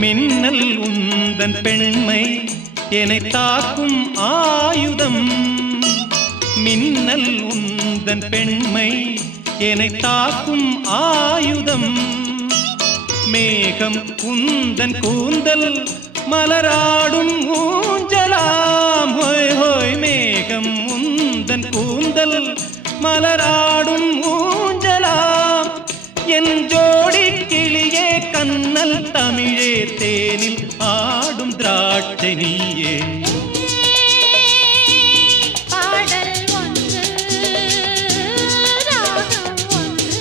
மின்னல் உந்தன் பெண்மை என்னை தாக்கும் ஆயுதம். மின்னல் உந்தன் பெண்மை என்னை தாக்கும் ஆயுதம். மேகம் உந்தன் கூந்தல் மலராடும் ஊஞ்சலாம். ஹோய் ஹோய் மேகம் உந்தன் கூந்தல் மலராடும் ஊஞ்சலாம். என் ஜோடி கிளியே கண்ணல் தமிழே தேனில் ஆடும் திராட்சை நீயே. பாடல் ஒன்று ராகம் ஒன்று.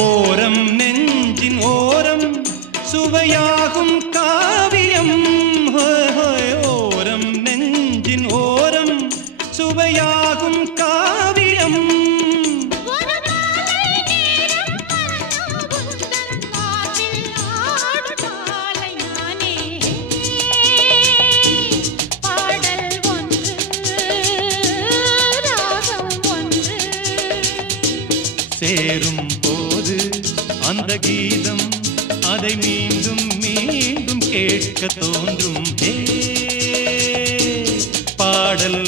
ஓரம் நெஞ்சின் ஓரம் சுவையாகும் காவியம். ஓரம் நெஞ்சின் ஓரம் சுவையாகும் காவியம். சேரும் போது அந்த கீதம் அதை மீண்டும் மீண்டும் கேட்க தோன்றும். பாடல்